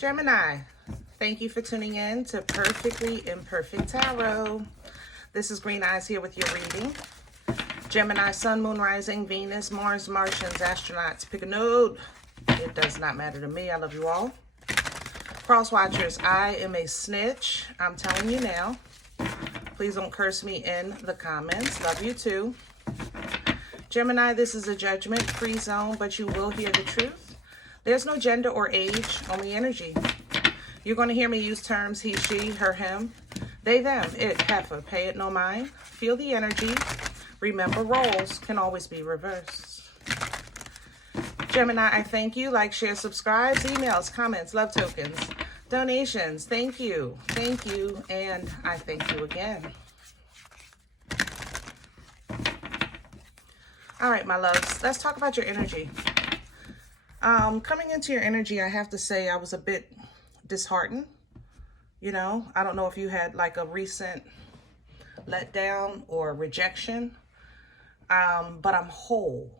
Gemini, thank you for tuning in to Perfectly Imperfect Tarot. This is Green Eyes here with your reading. Gemini, Sun, Moon, Rising, Venus, Mars, Martians, astronauts. Pick a node. It does not matter to me. I love you all. Cross watchers, I am a snitch. I'm telling you now. Please don't curse me in the comments. Love you too. Gemini, this is a judgment-free zone, but you will hear the truth. There's no gender or age, only energy. You're going to hear me use terms he, she, her, him, they, them, it, heifer, pay it no mind. Feel the energy. Remember, roles can always be reversed. Gemini, I thank you. Like, share, subscribe, emails, comments, love tokens, donations. Thank you, and I thank you again. All right, my loves, let's talk about your energy. Coming into your energy, I have to say I was a bit disheartened. You know, I don't know if you had like a recent letdown or rejection, but I'm whole.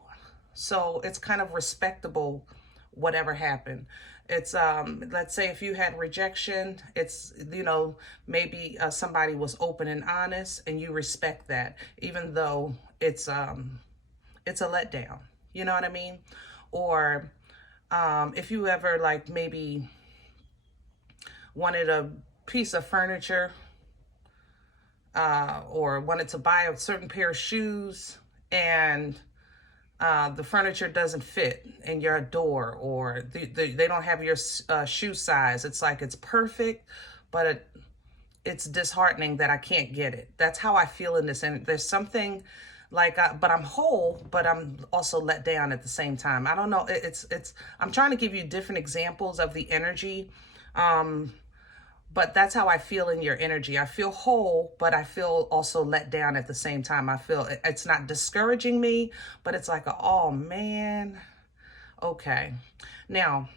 So it's kind of respectable, whatever happened. It's, let's say if you had rejection, it's, you know, maybe somebody was open and honest and you respect that, even though it's a letdown, you know what I mean? Or, if you ever like maybe wanted a piece of furniture, or wanted to buy a certain pair of shoes and the furniture doesn't fit in your door, or they don't have your shoe size. It's like it's perfect, but it's disheartening that I can't get it. That's how I feel in this. And there's something like, but I'm whole, but I'm also let down at the same time. I don't know. I'm trying to give you different examples of the energy. But that's how I feel in your energy. I feel whole, but I feel also let down at the same time. I feel it's not discouraging me, but it's like, oh man. Okay. Now,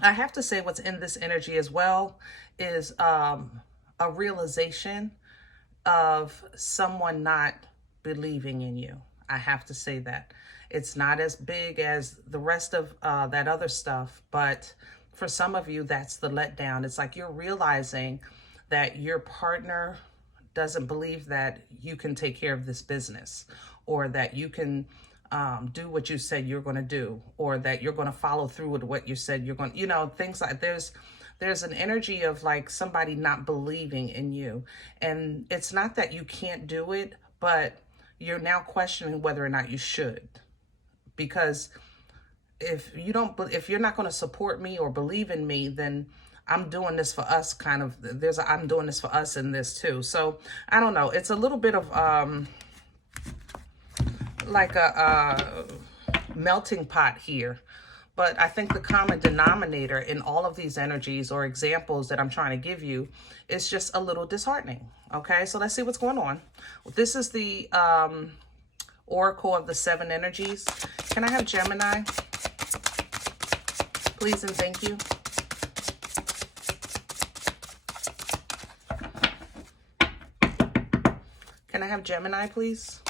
I have to say what's in this energy as well is a realization of someone not believing in you. I have to say that. It's not as big as the rest of that other stuff, but for some of you, that's the letdown. It's like you're realizing that your partner doesn't believe that you can take care of this business, or that you can do what you said you're going to do, or that you're going to follow through with what you said you're going to, you know, things like there's an energy of like somebody not believing in you. And it's not that you can't do it, but you're now questioning whether or not you should, because if you're not going to support me or believe in me, then I'm doing this for us kind of, I'm doing this for us in this too. So I don't know. It's a little bit of like a melting pot here. But I think the common denominator in all of these energies or examples that I'm trying to give you is just a little disheartening. Okay, so let's see what's going on. This is the Oracle of the 7 energies. Can I have Gemini? Please and thank you. Can I have Gemini, please?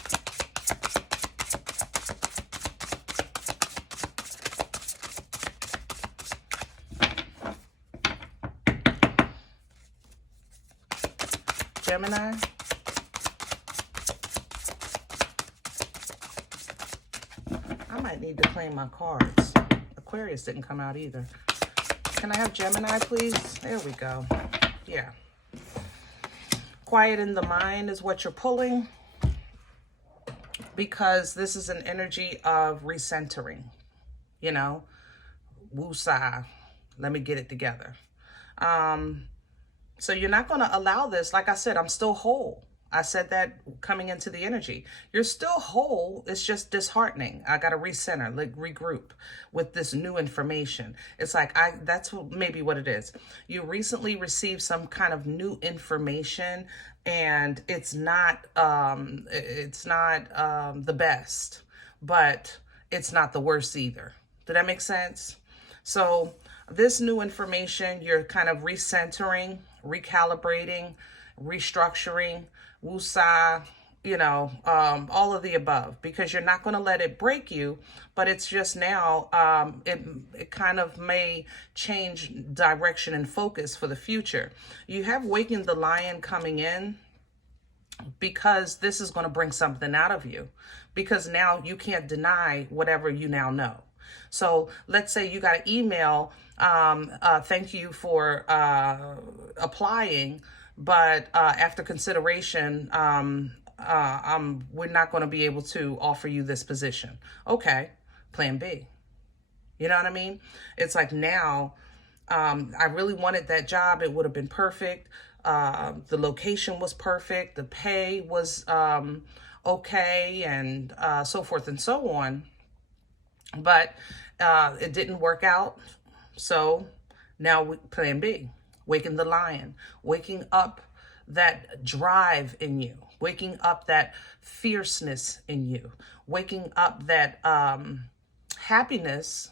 Gemini. I might need to claim my cards. Aquarius didn't come out either. Can I have Gemini, please? There we go. Yeah. Quiet in the mind is what you're pulling, because this is an energy of recentering. You know, woosah. Let me get it together. So you're not going to allow this. Like I said, I'm still whole. I said that coming into the energy. You're still whole. It's just disheartening. I got to recenter, like regroup with this new information. It's like, that's maybe what it is. You recently received some kind of new information, and it's not the best, but it's not the worst either. Did that make sense? So this new information, you're kind of recentering, recalibrating, restructuring, woosah, all of the above, because you're not going to let it break you, but it's just now, it kind of may change direction and focus for the future. You have Waking the Lion coming in, because this is going to bring something out of you, because now you can't deny whatever you now know. So let's say you got an email, thank you for applying, but after consideration, we're not going to be able to offer you this position. Okay, plan B. You know what I mean? It's like now, I really wanted that job. It would have been perfect. The location was perfect. The pay was okay, and so forth and so on. But it didn't work out. So now plan B, Waking the Lion, waking up that drive in you, waking up that fierceness in you, waking up that happiness,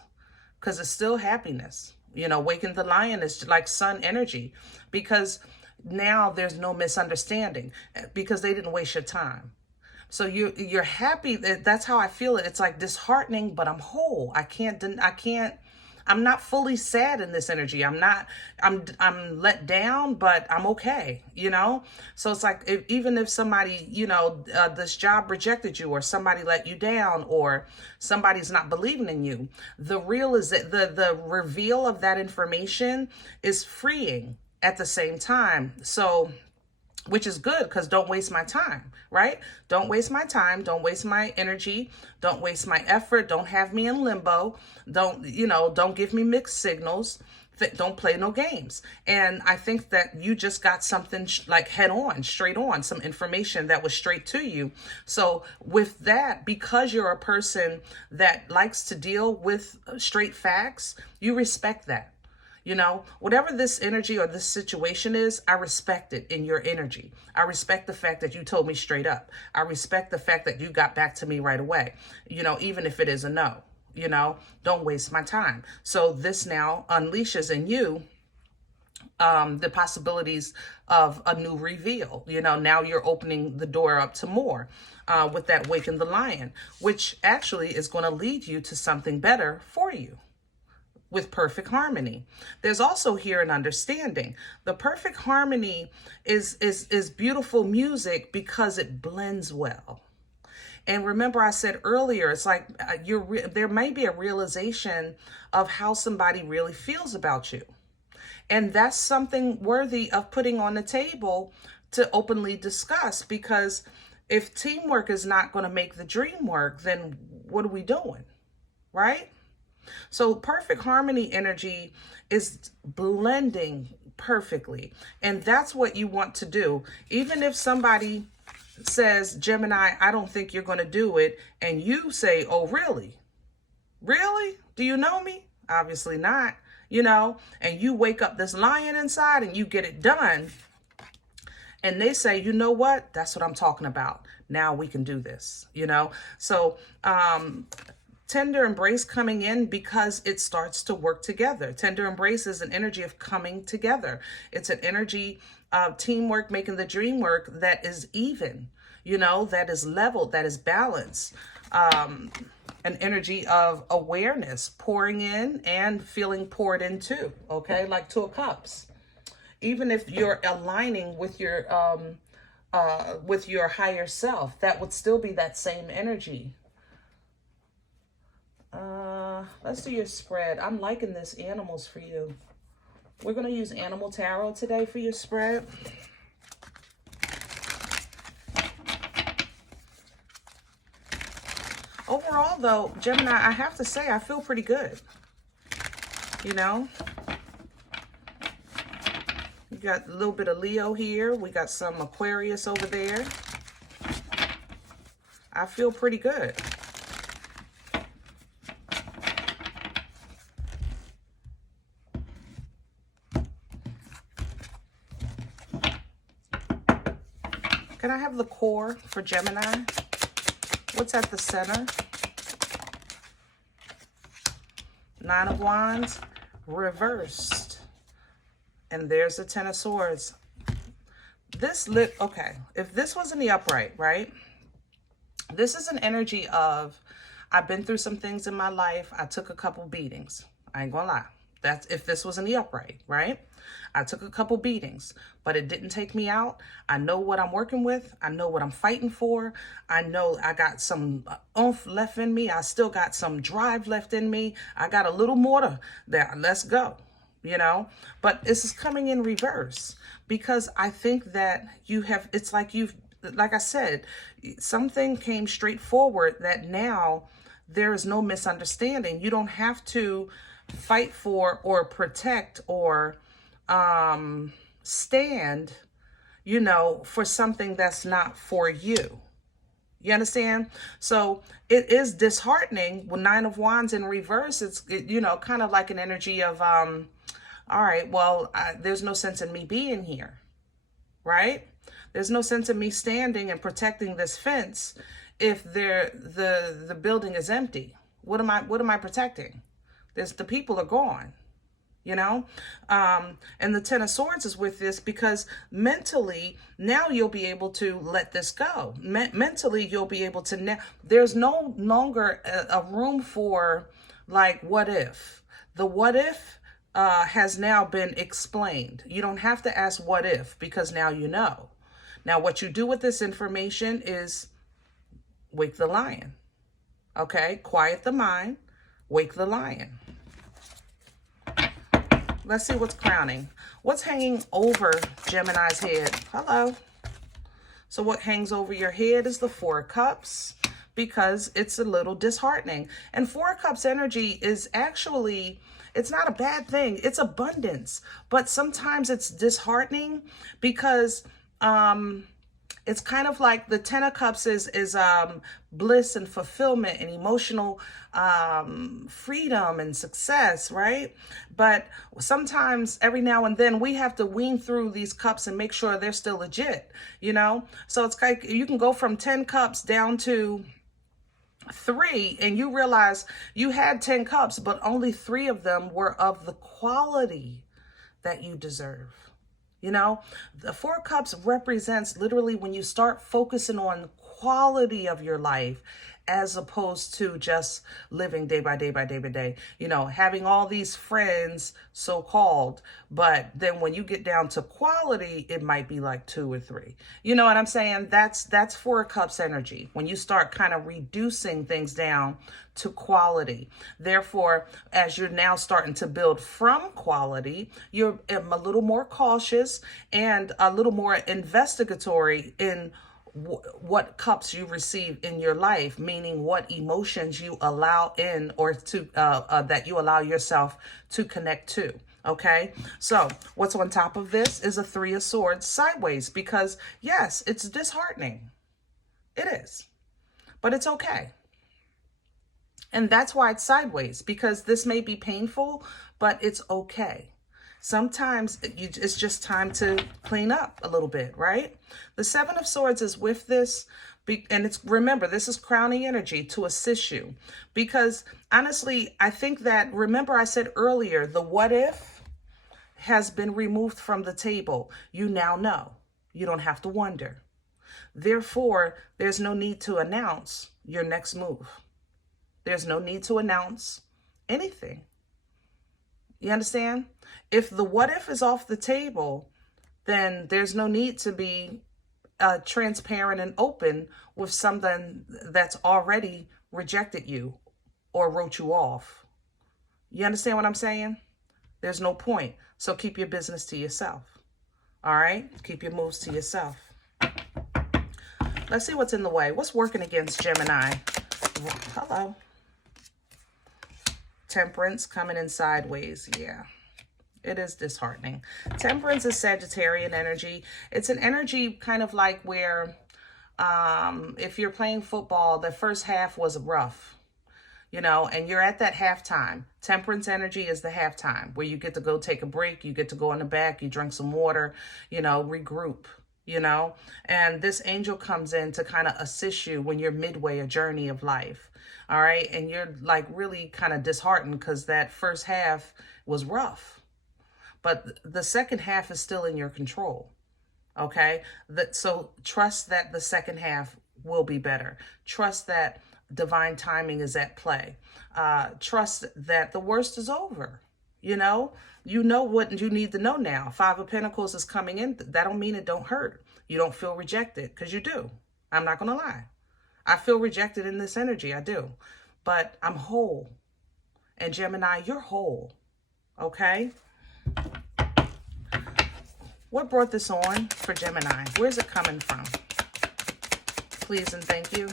because it's still happiness. Waking the Lion is like sun energy, because now there's no misunderstanding, because they didn't waste your time. So you're happy. That's how I feel it. It's like disheartening, but I'm whole. I'm not fully sad in this energy. I'm let down, but I'm okay, So it's like, even if somebody, this job rejected you, or somebody let you down, or somebody's not believing in you, the reveal of that information is freeing at the same time. So, which is good, because don't waste my time, right? Don't waste my time. Don't waste my energy. Don't waste my effort. Don't have me in limbo. Don't give me mixed signals. Don't play no games. And I think that you just got something like head on, straight on, some information that was straight to you. So with that, because you're a person that likes to deal with straight facts, you respect that. Whatever this energy or this situation is, I respect it in your energy. I respect the fact that you told me straight up. I respect the fact that you got back to me right away, even if it is a no. Don't waste my time. So this now unleashes in you the possibilities of a new reveal. Now you're opening the door up to more with that Waken the Lion, which actually is going to lead you to something better for you, with perfect harmony. There's also here an understanding. The perfect harmony is beautiful music because it blends well. And remember, I said earlier, it's like there may be a realization of how somebody really feels about you. And that's something worthy of putting on the table to openly discuss, because if teamwork is not going to make the dream work, then what are we doing, right? So perfect harmony energy is blending perfectly. And that's what you want to do. Even if somebody says, Gemini, I don't think you're going to do it, and you say, oh, really? Really? Do you know me? Obviously not, and you wake up this lion inside and you get it done. And they say, you know what? That's what I'm talking about. Now we can do this, So, tender embrace coming in, because it starts to work together. Tender embrace is an energy of coming together. It's an energy of teamwork, making the dream work, that is even, that is leveled, that is balanced. An energy of awareness, pouring in and feeling poured into, okay? Like 2 of Cups. Even if you're aligning with your higher self, that would still be that same energy. Let's do your spread. I'm liking this animals for you. We're going to use Animal Tarot today for your spread. Overall, though, Gemini, I have to say, I feel pretty good. You got a little bit of Leo here. We got some Aquarius over there. I feel pretty good. Can I have the core for Gemini? What's at the center? 9 of Wands, reversed. And there's the 10 of Swords. Okay, if this was in the upright, right? This is an energy of, I've been through some things in my life. I took a couple beatings. I ain't gonna lie. That's if this was in the upright, right? I took a couple beatings, but it didn't take me out. I know what I'm working with. I know what I'm fighting for. I know I got some oomph left in me. I still got some drive left in me. I got a little more there. Let's go, you know? But this is coming in reverse because I think that it's like like I said, something came straight forward that now there is no misunderstanding. You don't have to fight for or protect or stand, for something that's not for you. You understand? So it is disheartening when Nine of Wands in reverse. It's kind of like an energy of, all right, well, there's no sense in me being here, right? There's no sense in me standing and protecting this fence if the building is empty. What am I protecting? The people are gone, and the Ten of Swords is with this because mentally now you'll be able to let this go. Mentally you'll be able to there's no longer a room for like what if. The what if has now been explained. You don't have to ask what if because now you know. Now what you do with this information is wake the lion. Okay, quiet the mind, wake the lion. Let's see what's crowning. What's hanging over Gemini's head? Hello. So what hangs over your head is the Four of Cups because it's a little disheartening. And Four of Cups energy is actually, it's not a bad thing. It's abundance. But sometimes it's disheartening because it's kind of like the Ten of Cups is bliss and fulfillment and emotional freedom and success, right? But sometimes every now and then we have to wean through these cups and make sure they're still legit, So it's like you can go from 10 cups down to 3 and you realize you had 10 cups, but only 3 of them were of the quality that you deserve. The Four Cups represents literally when you start focusing on the quality of your life as opposed to just living day by day by day by day, having all these friends, so-called, but then when you get down to quality, it might be like 2 or 3. You know what I'm saying? That's Four Cups energy, when you start kind of reducing things down to quality. Therefore, as you're now starting to build from quality, you're a little more cautious and a little more investigatory in what cups you receive in your life, meaning what emotions you allow in or to that you allow yourself to connect to. Okay, so what's on top of this is a Three of Swords sideways because yes, it's disheartening. It is, but it's okay. And that's why it's sideways, because this may be painful, but it's okay. Sometimes it's just time to clean up a little bit, right? The Seven of Swords is with this, and remember, this is crowning energy to assist you. Because honestly, I think that, remember I said earlier, the what if has been removed from the table. You now know. You don't have to wonder. Therefore, there's no need to announce your next move. There's no need to announce anything. You understand? If the what if is off the table, then there's no need to be transparent and open with something that's already rejected you or wrote you off. You understand what I'm saying? There's no point. So keep your business to yourself. All right? Keep your moves to yourself. Let's see what's in the way. What's working against Gemini? Hello. Temperance coming in sideways. Yeah, it is disheartening. Temperance is Sagittarian energy. It's an energy kind of like where if you're playing football, the first half was rough, and you're at that halftime. Temperance energy is the halftime where you get to go take a break. You get to go in the back. You drink some water, regroup. And this angel comes in to kind of assist you when you're midway a journey of life. All right. And you're like really kind of disheartened because that first half was rough, but the second half is still in your control. Okay? So trust that the second half will be better. Trust that divine timing is at play. Trust that the worst is over. You know what you need to know now. Five of Pentacles is coming in. That don't mean it don't hurt. You don't feel rejected, because you do. I'm not going to lie. I feel rejected in this energy. I do. But I'm whole. And Gemini, you're whole. Okay? What brought this on for Gemini? Where's it coming from? Please and thank you.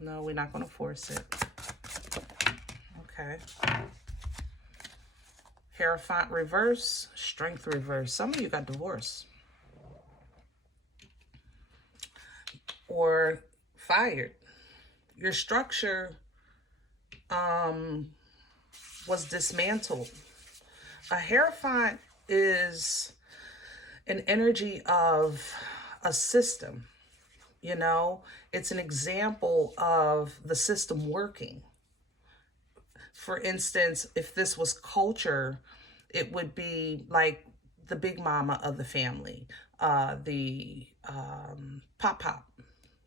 No, we're not going to force it. Okay. Hierophant reverse, strength reverse. Some of you got divorced. Or fired. Your structure was dismantled. A Hierophant is an energy of a system. You know, it's an example of the system working. For instance, if this was culture, it would be like the big mama of the family, the pop-pop,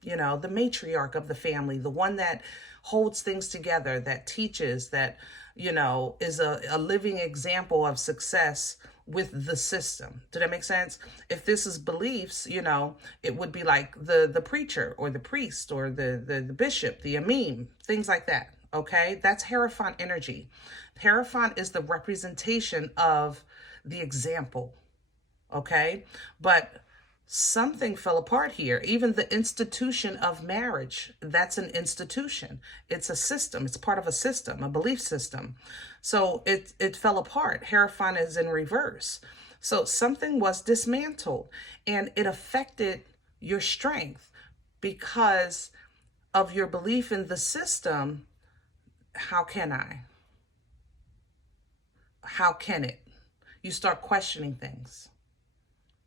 you know, the matriarch of the family, the one that holds things together, that teaches, that, you know, is a living example of success with the system. Did that make sense? If this is beliefs, you know, it would be like the preacher or the priest or the bishop, the imam, things like that. Okay, that's Hierophant energy. Hierophant is the representation of the example. Okay, but something fell apart here. Even the institution of marriage, that's an institution. It's a system. It's part of a system, a belief system. So it fell apart. Hierophant is in reverse. So something was dismantled, and it affected your strength because of your belief in the system. How can I? How can it? You start questioning things.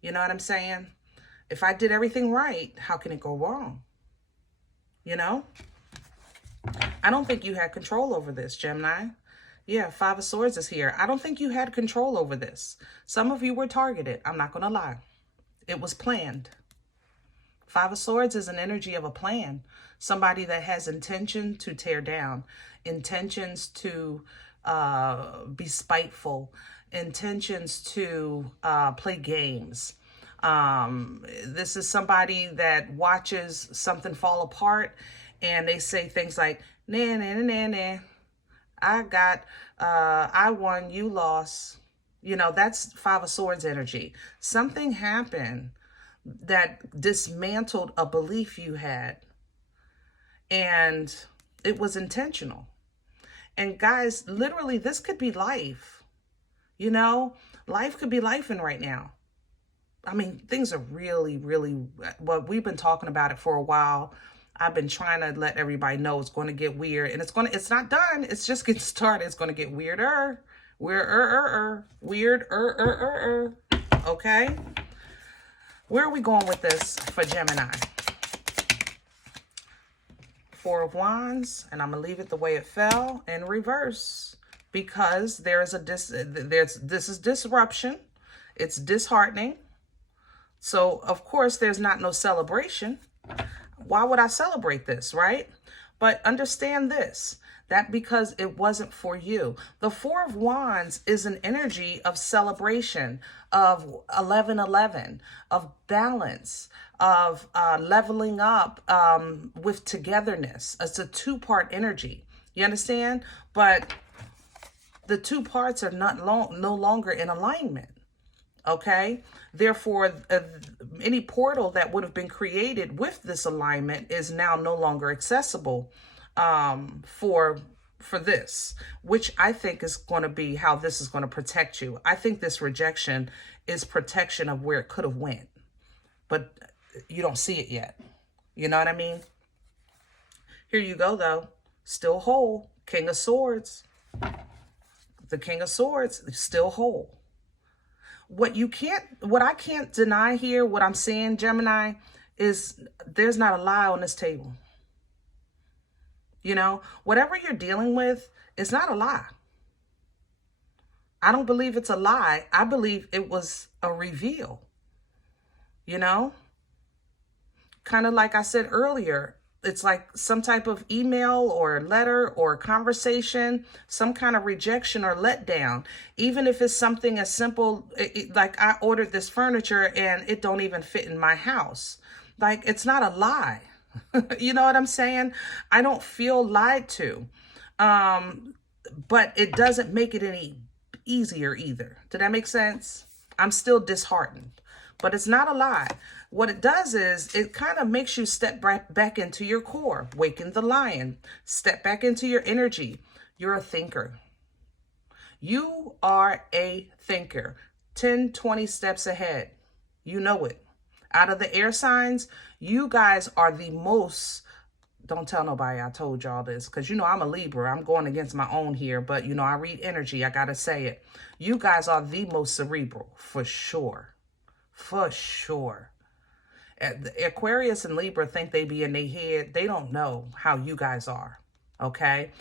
You know what I'm saying? If I did everything right, how can it go wrong? You know? I don't think you had control over this, Gemini. Yeah, Five of Swords is here. I don't think you had control over this. Some of you were targeted. I'm not going to lie. It was planned. Five of Swords is an energy of a plan. Somebody that has intention to tear down, intentions to be spiteful, intentions to play games. This is somebody that watches something fall apart and they say things like, nah, nah, nah, nah, nah. I won, you lost. You know, that's Five of Swords energy. Something happened that dismantled a belief you had, and it was intentional. And guys, literally, this could be life. You know, life could be lifing right now. I mean, things are really, really, well, we've been talking about it for a while. I've been trying to let everybody know it's going to get weird, and it's not done. It's just getting started. It's going to get weirder, weirder. Okay. Where are we going with this for Gemini? Four of Wands, and I'm going to leave it the way it fell in reverse, because this is disruption. It's disheartening. So, of course, there's not no celebration. Why would I celebrate this, right? But understand this, that because it wasn't for you. The Four of Wands is an energy of celebration, of 1111, of balance, of leveling up with togetherness. It's a two-part energy. You understand? But the two parts are no longer in alignment. Okay, therefore, any portal that would have been created with this alignment is now no longer accessible for this, which I think is going to be how this is going to protect you. I think this rejection is protection of where it could have went, but you don't see it yet. You know what I mean? Here you go, though. Still whole. King of Swords. The King of Swords, still whole. What I can't deny here, what I'm saying, Gemini, is there's not a lie on this table. You know, whatever you're dealing with, it's not a lie. I don't believe it's a lie. I believe it was a reveal, you know? Kind of like I said earlier, it's like some type of email or letter or conversation, some kind of rejection or letdown. Even if it's something as simple, like I ordered this furniture and it don't even fit in my house. Like, it's not a lie. You know what I'm saying? I don't feel lied to. But it doesn't make it any easier either. Did that make sense? I'm still disheartened, but it's not a lie. What it does is it kind of makes you step back into your core, waken the lion, step back into your energy. You're a thinker. You are a thinker. 10, 20 steps ahead. You know it. Out of the air signs, you guys are the most, don't tell nobody I told y'all this, because you know I'm a Libra. I'm going against my own here, but you know I read energy. I got to say it. You guys are the most cerebral, for sure. For sure. Aquarius and Libra think they be in their head. They don't know how you guys are, okay?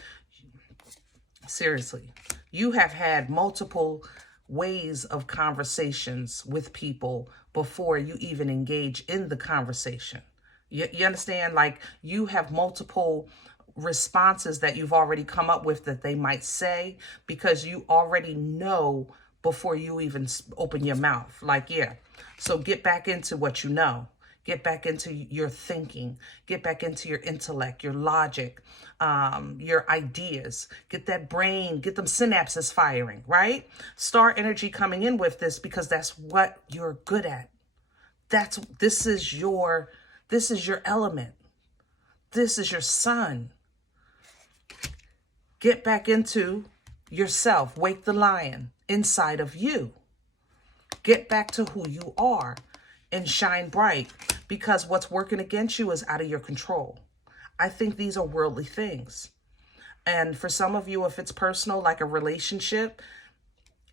Seriously. You have had multiple ways of conversations with people before you even engage in the conversation. You understand? Like, you have multiple responses that you've already come up with that they might say because you already know before you even open your mouth. Like, yeah. So get back into what you know. Get back into your thinking. Get back into your intellect, your logic, your ideas. Get that brain, get them synapses firing, right? Star energy coming in with this because that's what you're good at. This is your element. This is your sun. Get back into yourself. Wake the lion inside of you. Get back to who you are and shine bright, because what's working against you is out of your control. I think these are worldly things. And for some of you, if it's personal, like a relationship,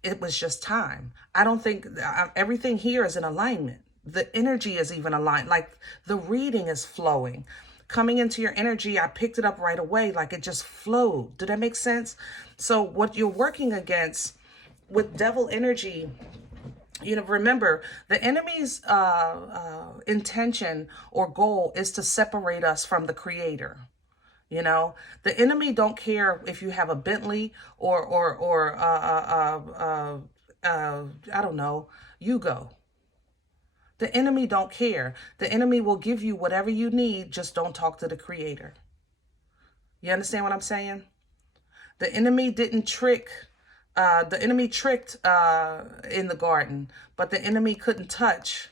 it was just time. I don't think everything here is in alignment. The energy is even aligned. Like, the reading is flowing. Coming into your energy, I picked it up right away. Like, it just flowed. Did that make sense? So what you're working against with devil energy, you know, remember, the enemy's intention or goal is to separate us from the creator. You know, the enemy don't care if you have a Bentley or I don't know, Yugo. The enemy don't care. The enemy will give you whatever you need. Just don't talk to the creator. You understand what I'm saying? The enemy didn't trick. The enemy tricked in the garden, but the enemy couldn't touch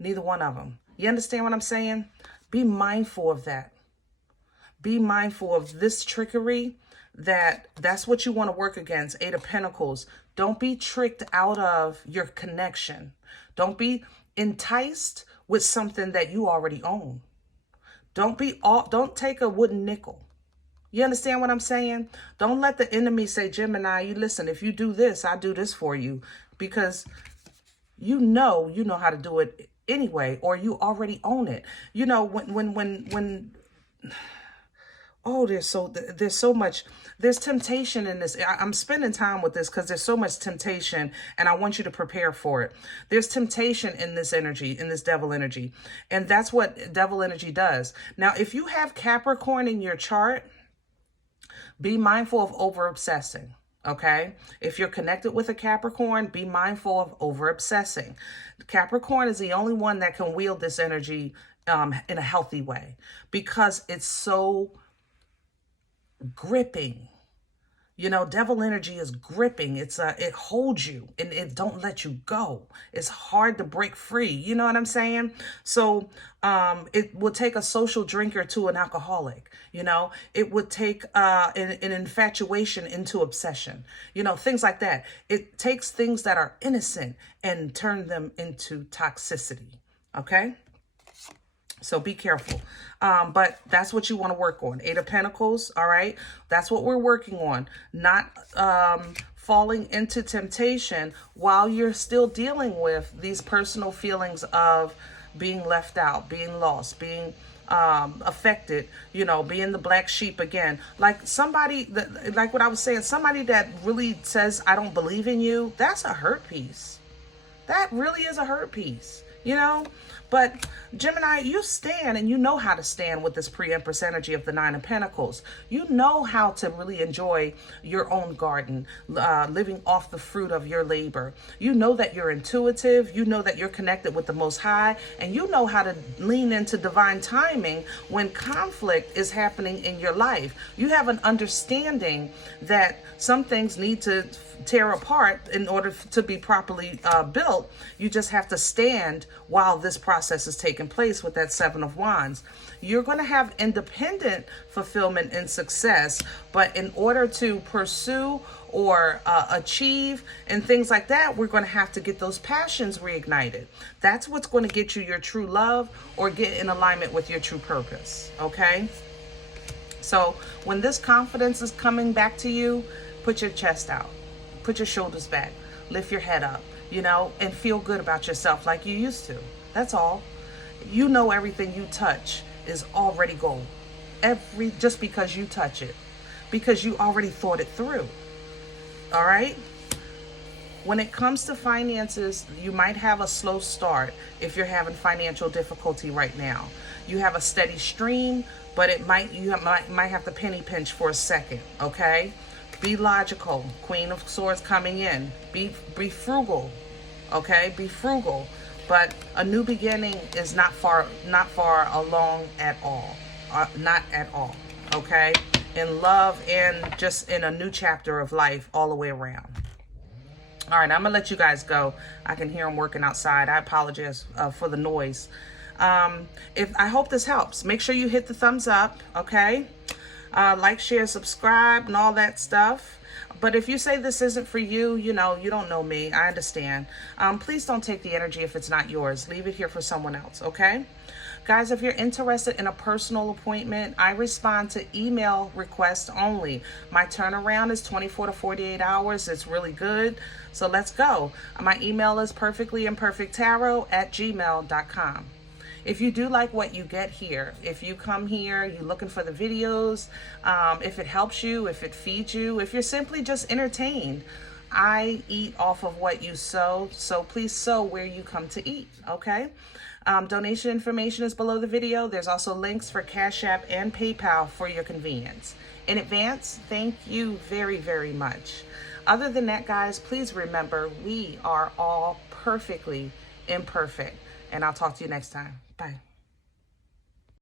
neither one of them. You understand what I'm saying? Be mindful of that. Be mindful of this trickery. That's what you want to work against. 8 of Pentacles. Don't be tricked out of your connection. Don't be enticed with something that you already own. Don't take a wooden nickel. You understand what I'm saying? Don't let the enemy say, Gemini, you listen, if you do this, I do this for you, because you know how to do it anyway, or you already own it. You know, when oh, there's so much, there's temptation in this. I'm spending time with this because there's so much temptation, and I want you to prepare for it. There's temptation in this energy, in this devil energy, and that's what devil energy does. Now, if you have Capricorn in your chart, be mindful of over-obsessing, okay? If you're connected with a Capricorn, be mindful of over-obsessing. Capricorn is the only one that can wield this energy in a healthy way, because it's so gripping. You know, devil energy is gripping. It holds you and it don't let you go. It's hard to break free. You know what I'm saying? So it will take a social drinker to an alcoholic. You know, it would take an infatuation into obsession. You know, things like that. It takes things that are innocent and turn them into toxicity. Okay? So be careful. But that's what you want to work on. 8 of Pentacles, all right? That's what we're working on. Not falling into temptation while you're still dealing with these personal feelings of being left out, being lost, being affected, you know, being the black sheep again. Like somebody that, like what I was saying, somebody that really says, I don't believe in you, that's a hurt piece. That really is a hurt piece, you know? But Gemini, you stand and you know how to stand with this pre-empress energy of the Nine of Pentacles. You know how to really enjoy your own garden, living off the fruit of your labor. You know that you're intuitive. You know that you're connected with the Most High. And you know how to lean into divine timing when conflict is happening in your life. You have an understanding that some things need to tear apart in order to be properly built. You just have to stand while this process is taking place with that Seven of Wands. You're going to have independent fulfillment and success, but in order to pursue or achieve and things like that, we're going to have to get those passions reignited. That's what's going to get you your true love or get in alignment with your true purpose. Okay? So when this confidence is coming back to you, put your chest out. Put your shoulders back, lift your head up, you know, and feel good about yourself like you used to. That's all. You know everything you touch is already gold. Just because you touch it, because you already thought it through. All right? When it comes to finances, you might have a slow start if you're having financial difficulty right now. You have a steady stream, but you might have to penny pinch for a second, okay? Be logical. Queen of Swords coming in. Be frugal. Okay? Be frugal. But a new beginning is not far along at all. Not at all. Okay? In love and just in a new chapter of life all the way around. All right, I'm going to let you guys go. I can hear them working outside. I apologize for the noise. I hope this helps. Make sure you hit the thumbs up. Okay? Like, share, subscribe, and all that stuff. But if you say this isn't for you, you know, you don't know me. I understand. Please don't take the energy if it's not yours. Leave it here for someone else, okay? Guys, if you're interested in a personal appointment, I respond to email requests only. My turnaround is 24 to 48 hours. It's really good. So let's go. My email is perfectlyimperfecttarot@gmail.com. If you do like what you get here, if you come here, you're looking for the videos, if it helps you, if it feeds you, if you're simply just entertained, I eat off of what you sow, so please sow where you come to eat, okay? Donation information is below the video. There's also links for CashApp and PayPal for your convenience. In advance, thank you very, very much. Other than that, guys, please remember, we are all perfectly imperfect. And I'll talk to you next time. Bye.